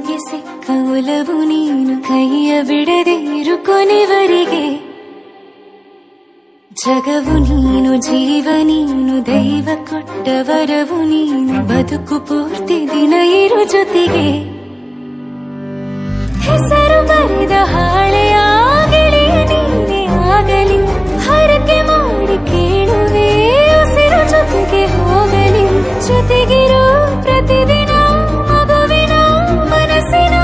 ನನಗೆ ಸಿಕ್ಕ ಒಲವು ನೀನು, ಕೈಯ ಬಿಡದೆ ಇರು ಕೊನೆವರೆಗೆ. ಜಗವು ನೀನು, ಜೀವ ನೀನು, ದೈವ ಕೊಟ್ಟ ವರವು ನೀನು, ಬದುಕು ಪೂರ್ತಿ ದಿನ ಇರು ಜೊತೆಗೆ. ಹೆಸರು ಬರೆದ ಹಾಳೆಯಾಗಲಿ ನೀನೇ ಆಗಲಿ, ಹರಕೆ ಮಾಡಿ ಕೇಳುವೆ ಉಸಿರು ಜೊತೆಗೆ ಹೋಗಲಿ. ಜೊತೆಗಿರೋ ಪ್ರತಿದಿನ ಮಗುವಿನ ಮನಸ್ಸಿನ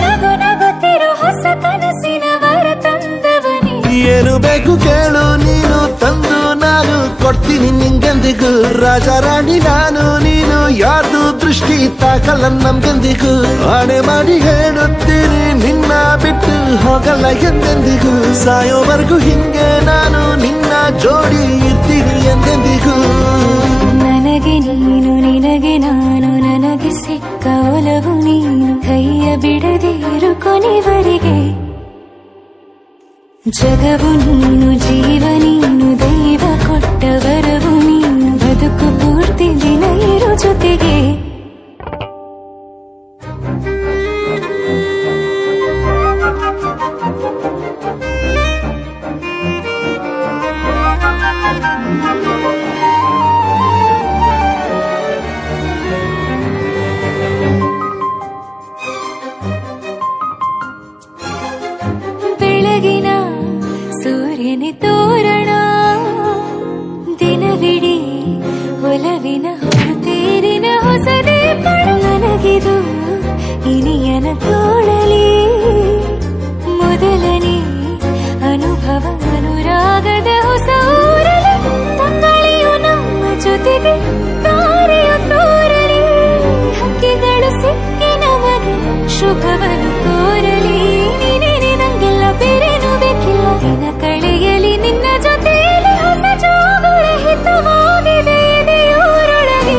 ನಗು ನಗುತ್ತಿರೋ ಹೊಸ ಕನಸಿನ ವರ ತಂದವನೇ. ಏನು ಬೇಕು ಕೇಳು ನೀನು ತಂದು ನಾನು ಕೊಡ್ತೀನಿ ನಿಂಗೆಂದಿಗೂ. ರಾಜ ರಾಣಿ ನಾನು ನೀನು, ಯಾರ್ದು ದೃಷ್ಟಿ ತಾಕಲ್ಲ ನಮ್ಗೆಂದಿಗೂ. ಆಣೆ ಮಾಡಿ ಹೇಳುತ್ತೀನಿ ನಿನ್ನ ಬಿಟ್ಟು ಹೋಗಲ್ಲ ಎಂದೆಂದಿಗೂ. ಸಾಯೋವರೆಗೂ ಹಿಂಗೆ ನಾನು ನಿನ್ನ ಜೋಡಿ ಇರ್ತೀನಿ ಎಂದೆಂದಿಗೂ. ನನಗೆ ನೀನು, ನಿನಗೆ ನಾನು, ನನಗೆ ಸಿಕ್ಕ ಒಲವು ನೀನು, ಕೈಯ ಬಿಡದೆ ಇರು ಕೊನೆವರೆಗೆ. ಜಗವು ನೀನು, ಜೀವ ನೀನು, ದೈವ ಕೊಟ್ಟ ವರವು ನೀನು, ಬದುಕು ಪೂರ್ತಿ ದಿನ ಇರು ಜೊತೆಗೆ. ಬೆಳಗಿನ ಸೂರ್ಯನ ತೋರಣ, ದಿನವಿಡೀ ಒಲವಿನ ಹೊರತೇರಿನ ಹೊಸದೇ ಪಣ. ನನಗಿದು ಇನಿಯನ ತೋಳಲಿ ಮೊದಲನೇ ಅನುಭವ, ಅನುರಾಗದ ಹೊಸ ಊರಲಿ. ತಂಗಳಿಯು ನಮ್ಮ ಜೊತೆಗೆ ತಾರೆಯು ತೋರಲಿ, ಹಕ್ಕಿಗಳು ಸಿಕ್ಕಿ ನಮಗೆ ಶುಭವನ್ನು ಕೋರಲಿ. ನೀನೇನಿದಂಗೆಲ್ಲ ಬೇರೇನು ಬೇಕಿಲ್ಲ, ದಿನ ಕಳೆಯಲಿ ನಿನ್ನ ಜೊತೆಯಲ್ಲಿ. ಹೊಸ ಜೋಗುಳ ಹಿತವಾಗಿದೆ ಎದೆಯೂರೊಳಗೆ.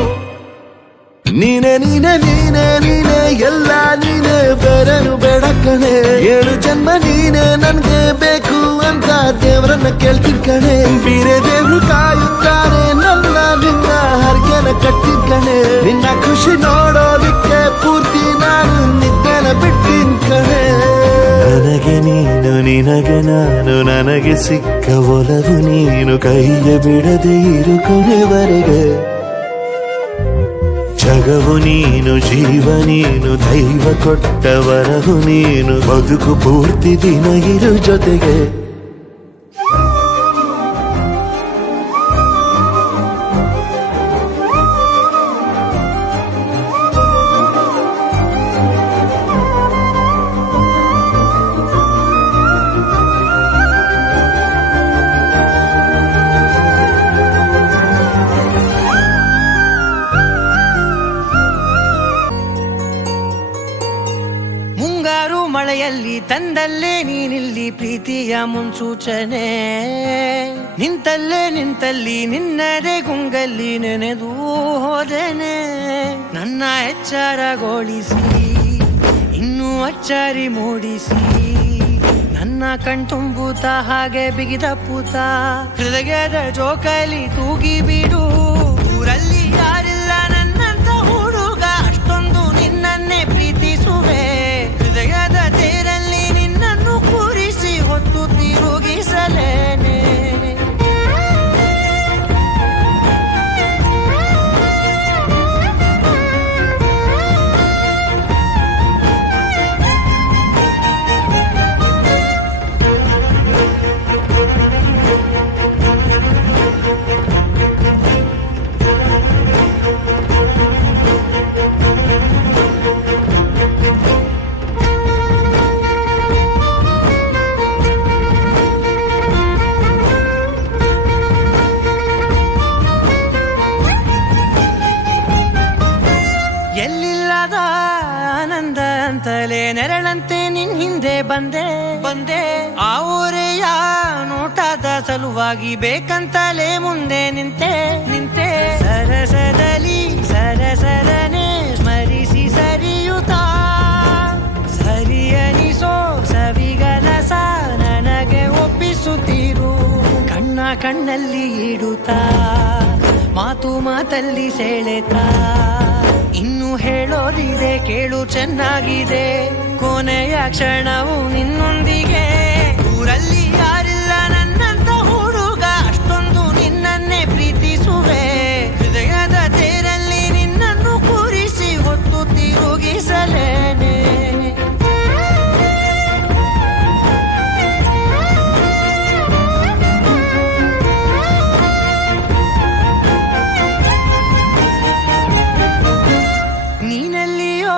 ನೀನೆ ನೀನೆ ನೀನೆ ನೀನೆ ಎಲ್ಲ ನೀನೆ, ಬೇರೆನು ಬೇಡ ಕಣೆ. 7 ಜನ್ಮ ನೀನೆ ನನ್ಗೆ ಬೇಕು ಅಂತ ದೇವರನ್ನ ಕೇಳ್ತಿರ್ ಕಣೆ. ಬೇರೆ ದೇವ್ರು ಕಾಯುತ್ತಾರೆ ನನ್ನ ನಿನ್ನ ಹರ್ಗೆನ ಕಟ್ಟಿದ್ ಕಣೆ. ನಿನ್ನ ಖುಷಿ ನೋಡೋದಿಕ್ಕೆ ಪೂರ್ತಿ ನಾನು ನಿದ್ದೆನ ಬಿಟ್ಟಿನ್ ಕಣೆ. ನನಗೆ ನೀನು, ನಿನಗೆ ನಾನು, ನನಗೆ ಸಿಕ್ಕ ಒಲವು ನೀನು, ಕೈಯ ಬಿಡದೆ ಇರು ಕೊನೆವರೆಗೆ. ಜಗವು ನೀನು, ಜೀವ ನೀನು, ದೈವ ಕೊಟ್ಟ ವರವು ನೀನು, ಬದುಕು ಪೂರ್ತಿ ದಿನ ಇರು ಜೊತೆಗೆ. ಮಳೆಯಲ್ಲಿ ತಂದಲ್ಲೇ ನೀನಿಲ್ಲಿ ಪ್ರೀತಿಯ ಮುನ್ಸೂಚನೆ. ನಿಂತಲ್ಲೇ ನಿಂತಲ್ಲಿ ನಿನ್ನದೇ ಗುಂಗಲ್ಲಿ ನೆನೆದು ಹೋದೆನೆ. ನನ್ನ ಎಚ್ಚರಗೊಳಿಸಿ ಇನ್ನೂ ಅಚ್ಚರಿ ಮೂಡಿಸಿ, ನನ್ನ ಕಣ್ತುಂಬುತ್ತ ಹಾಗೆ ಬಿಗಿದ ಪೂತ. ಹೃದಯದ ಜೋಕಾಲಿ ತೂಗಿ ಬಿಡು, ಊರಲ್ಲಿ ಯಾರಿಲ್ಲ ನನ್ನಂತ ಹುಡುಗ, ಅಷ್ಟೊಂದು ನಿನ್ನನ್ನೇ ಪ್ರೀತಿಸುವೆ. ಹೃದಯದ ತೇರಲ್ಲಿ ನಿನ್ನನ್ನು ಕೂರಿಸಿ ಹೊತ್ತು ತಿರುಗಿಸಲೇನೆ. ಎಲ್ಲಿಲ್ಲದ ಆನಂದ ಅಂತಲೇ ನೆರಳಂತೆ ನಿನ್ ಹಿಂದೆ ಬಂದೆ. ಆ ಊರೆಯ ನೋಟದ ಸಲುವಾಗಿ ಬೇಕಂತಲೇ ಮುಂದೆ ನಿಂತೆ. ಸರಸದಲ್ಲಿ ಸರಸರನೆ ಸ್ಮರಿಸಿ ಸರಿಯುತ್ತಾ, ಸರಿಯನಿಸೋ ಸವಿಗನಸ ನನಗೆ ಒಪ್ಪಿಸುತ್ತೀರು. ಕಣ್ಣಲ್ಲಿ ಇಡುತ್ತಾ ಮಾತು ಹೋಯ್ತು ಮಾತಲ್ಲಿ ಸೆಳೆತ. ಇನ್ನು ಹೇಳೋದಿದೆ ಕೇಳು ಚೆನ್ನಾಗಿದೆ, ಕೊನೆಯ ಕ್ಷಣವು ನಿನ್ನೊಂದಿಗೆ. ಊರಲ್ಲಿ ಯಾರಿಲ್ಲ ನನ್ನಂತ ಹುಡುಗ, ಅಷ್ಟೊಂದು ನಿನ್ನನ್ನೇ ಪ್ರೀತಿಸುವೆ. ಹೃದಯದ ತೇರಲ್ಲಿ ನಿನ್ನನ್ನು ಕೂರಿಸಿ ಹೊತ್ತು ತಿರುಗಿಸಲೇನೆ. ನೀನೆಲ್ಲಿಯೋ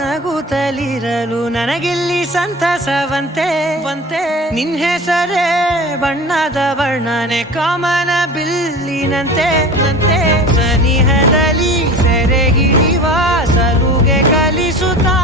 ನಗುತ್ತಲಿರಲು ನನಗೆಲ್ಲಿ ಸಂತಸವಂತೆ ಬಂತೆ. ನಿನ್ ಹೆಸರೇ ಬಣ್ಣದ ವರ್ಣನೆ ಕಾಮನ ಬಿಲ್ಲಿನಂತೆ ನಂತೆ. ಸನಿಹದಲ್ಲಿ ಸೆರೆ ಹಿಡಿಯುವ ಸಲುಗೆ ಕಲಿಸುತ್ತಾ